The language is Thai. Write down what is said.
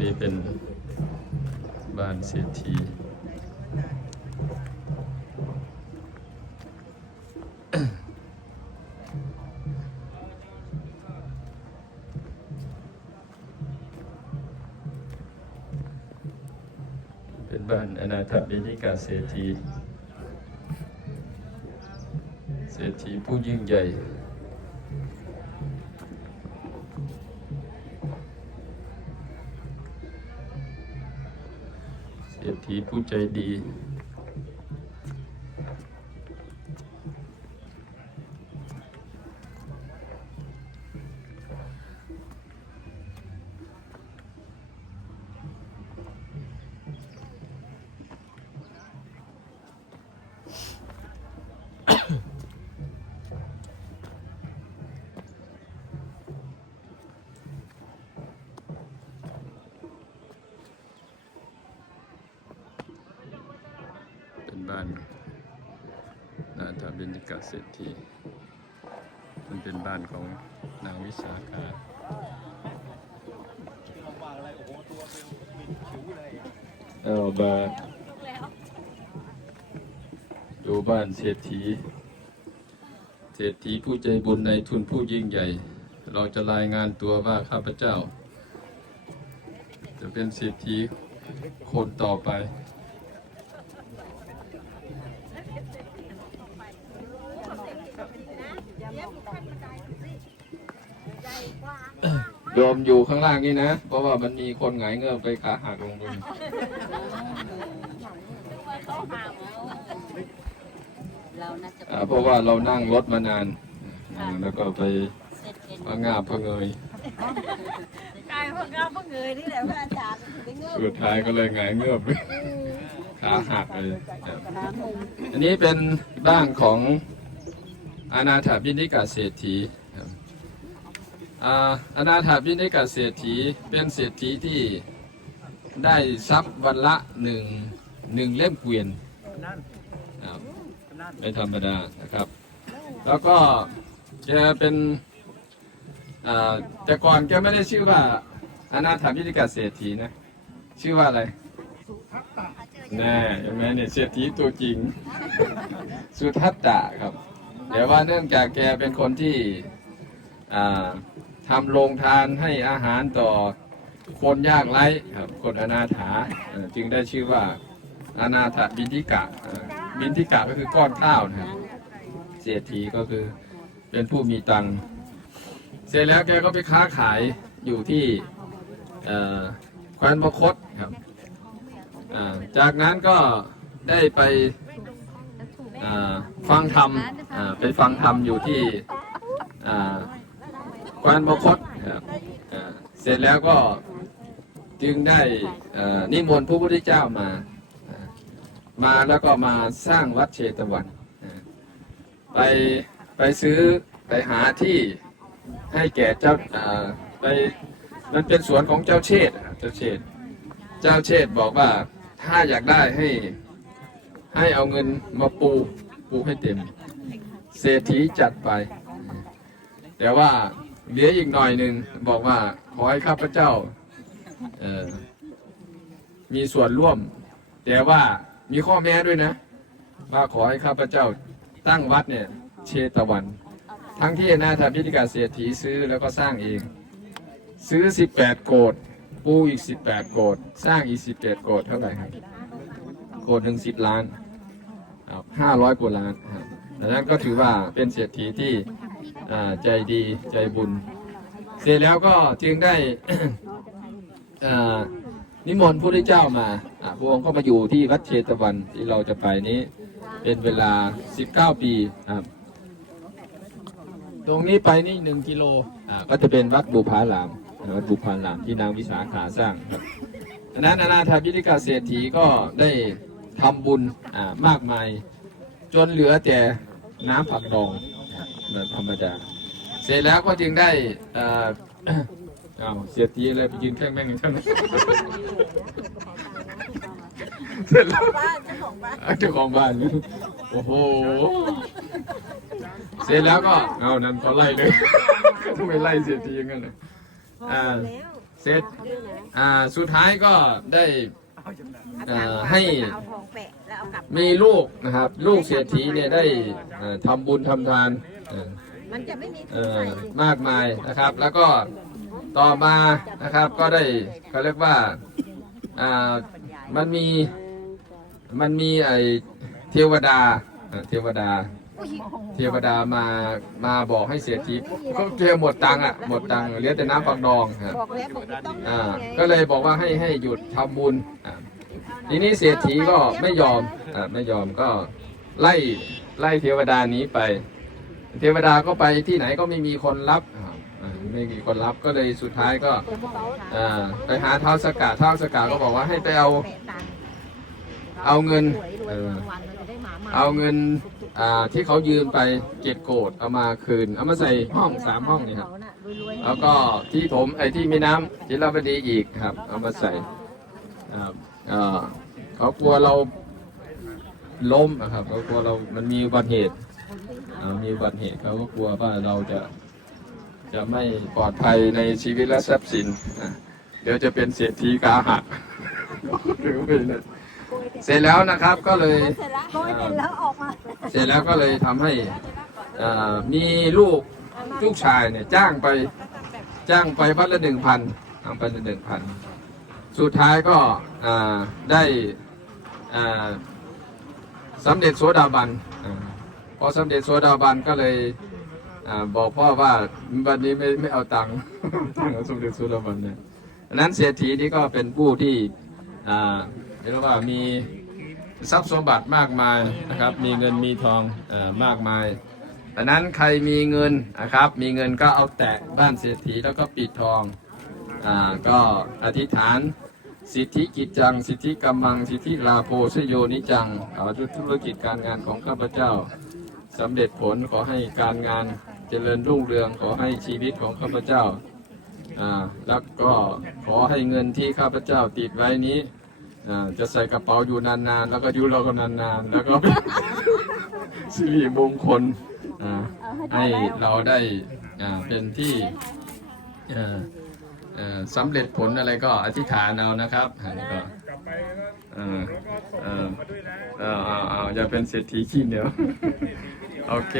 นี่เป็นบ้านเศรษฐีเป็นบ้านอนาถบิณิกาเศรษฐีเศรษฐีผู้ยิ่งใหญ่ ศรษฐีผู้ใจดีานนาถบินิกาเศรษฐีมันเป็นบ้านของนางวิสาขาเอามาดูบ้านเศรษฐี เศรษฐีผู้ใจบุญในทุนผู้ยิ่งใหญ่ เราจะรายงานตัวว่าข้าพเจ้า จะเป็นเศรษฐีคนต่อไป โยมอยู่ข้างล่างนี่นะ เพราะว่ามันมีคนหงายเงือบไปขาหักลงไปเราน่าจะอ่าเพราะว่าเรานั่งรถมานานอ่าแล้วก็ไปเสร็จเป็นพะงาบพะเงยกายพวกเราพวกเงยนี่แหละพระอาจารย์ถึงเงยสุดท้ายก็เลยหงายเงือบขาหักเลยครับอันนี้เป็นบ้านของ อาณาถาบินิกาเศรษฐีครับอ่าอาณาถาบินิกาเศรษฐีเป็นเศรษฐีที่ได้ทรัพย์วันละหนึ่งหนึ่งเล่มเกวียนครับไม่ธรรมดานะครับ แล้วก็แกเป็นอ่าแต่ก่อนแกไม่ได้ชื่อว่าอนาถาบินิกาเศรษฐีนะชื่อว่าอะไรแน่เห็นไหมเนี่ยเศรษฐีตัวจริง สุทัตตะครับ เดี๋ยวว่าเนื่องจากแกเป็นคนที่อ่าทำโรงทานให้อาหารต่อคนยากไร้ครับคนอนาถาจึงได้ชื่อว่าอนาถบินทิกะบินทิกะก็คือก้อนข้าวนะครับเศรษฐีก็คือเป็นผู้มีตังค์เสร็จแล้วแกก็ไปค้าขายอยู่ที่แคว้นมคตครับจากนั้นก็ได้ไป ฟังธรรมไปฟังธรรมอยู่ที่แคว้นมคตครับอ่าเสร็จแล้วก็จึงได้นิมนต์พระพุทธเจ้ามา มาแล้วก็มาสร้างวัดเชตวัน ไปไปซื้อไปหาที่ให้แก่เจ้าไปมันเป็นสวนของเจ้าเชษเจ้าเชษเจ้าเชษบอกว่าถ้าอยากได้ให้ ให้เอาเงินมาปูปูให้เต็ม เศรษฐีจัดไป แต่ว่าเหลืออีกหน่อยหนึ่งบอกว่าขอให้ข้าพเจ้าเออมีส่วนร่วม แต่ว่ามีข้อแม้ด้วยนะ ว่าขอให้ข้าพเจ้าตั้งวัดเนี่ยเชตวัน ทั้งที่นาถพิธิกาเศรษฐีซื้อแล้วก็สร้างเอง ซื้อ 18 โกดปูอีก 18 โกดสร้างอีก17โกดเท่าไหร่ครับ โกดหนึ่งสิบล้าน ห้าร้อยกว่าล้านครับดังนั้นก็ถือว่าเป็นเศรษฐีที่ใจดีใจบุญ เสร็จแล้วก็จึงได้นิมนต์พระพุทธเจ้ามาพระองค์ก็มาอยู่ที่วัดเชตวันที่เราจะไปนี้เป็นเวลา 19 ปีครับตรงนี้ไปนี่หนึ่งกิโลก็จะเป็นวัดบุพารามวัดบุพารามที่นางวิสาขาสร้างครับดังนั้นอนาถาบิณฑิกาเศรษฐีก็ได้ทำบุญมากมาย จนเหลือแต่น้ำผักดองแบบธรรมดา เสร็จแล้วก็จึงได้เอ่ออ้าเสียทีอะไรไปยืนแข้งแม่งอย่างนั้นเสร็จแล้วเจ้าของบ้านเจ้าของบ้านโอ้โห เสร็จแล้วก็เอานั้นเขาไล่เลยทำไมไล่เสียทีอย่างนั้นเลยอ่าเสร็จอ่าสุดท้ายก็ได้ เอ่อให้เอาทองแปะแล้วเอากลับมีลูกนะครับ ลูกเศรษฐีเนี่ยได้เอ่อทำบุญทำทานเอ่อมันจะไม่มีเอ่ถุงอใส่มากมายนะครับ แล้วก็ต่อมานะครับก็ได้เขาเรียกว่าอ่ามันมีมันมีไอเทวดาเอ่อเทวดาเทวดามามาบอกให้เศรษฐีเขาเกหมดตังค์อะหมดตังค์เหลือแต่น้ำปักดองครับบอกแล้วบอกไม่ต้องอ่าก็เลยบอกว่าให้ให้หยุดทำบุญอ่า ทีนี้เศรษฐีก็ไม่ยอมอ่าไม่ยอมก็ไล่ไล่เทวดาหนี้ไป เทวดาก็ไปที่ไหนก็ไม่มีคนรับอ่าอ่าไม่มีคนรับก็เลยสุดท้ายก็อ่าไปหาเท้าสกัดเท้าสกัดก็บอกว่าให้ไปเอาแปะตังค์เอาเงินรวยรวยเออวันเราจะได้หมามาเอาเงินอ่าที่เขายืมไปเก็บโกดเอามาคืน เอามาใส่ห้องสามห้องนี่ครับเขาน่ะรวยๆแล้วก็ที่ถมไอ้ที่มีน้ำจิรบดีอีกครับ เอามาใส่ครับ เขากลัวเราล้มนะครับเขากลัวเรามันมีอุบัติเหตุมีอุบัติเหตุเขาก็กลัวว่าเราจะจะไม่ปลอดภัยในชีวิตและทรัพย์สินเดี๋ยวจะเป็นเศรษฐีกาหักเสร็จแล้วนะครับก็เลยเสร็จแล้วโกยเสร็จแล้วออกมาเสร็จแล้วก็เลยทำให้มีลูกลูกชายเนี่ยจ้างไปจ้างไปวัดละหนึ่งพันทำไปละหนึ่งพัน สุดท้ายก็ได้สำเร็จโสดาบันอพอสำเร็จโสดาบันก็เลยอบอกพ่อว่าวันนี้ไม่ไม่เอาตังค์ตังค์เอาสำเร็จโสดาบันเนี่ยนั้นเศรษฐีนี่ก็เป็นผู้ที่อ่าเรียกว่ามีทรัพย์สมบัติมากมายนะครับ มีเงินมีทองออมากมายดังนั้นใครมีเงินนะครับ มีเงินก็เอาแตะบ้านเศรษฐีแล้วก็ปิดทอง อ่าก็อธิษฐาน สิทธิกิจจัง สิทธิกำมัง สิทธิลาโภชโยนิจังขอธุรกิจการงานของข้าพเจ้าสำเร็จผลขอให้การงานเจริญรุ่งเรืองขอให้ชีวิตของข้าพเจ้าอ่าแล้วก็ขอให้เงินที่ข้าพเจ้าติดไว้นี้อ่าจะใส่กระเป๋าอยู่นานๆ แล้วก็อยู่เราก็นานๆ แล้วก็เป็นสิริมงคลอ่าให้เราได้อ่าเป็นที่อ่าเอ่อ สำเร็จผลอะไรก็อธิษฐานเอานะครับอ่าก็เออเออเอาเอาอย่าเป็นเศรษฐีขี้เหนียวโอเค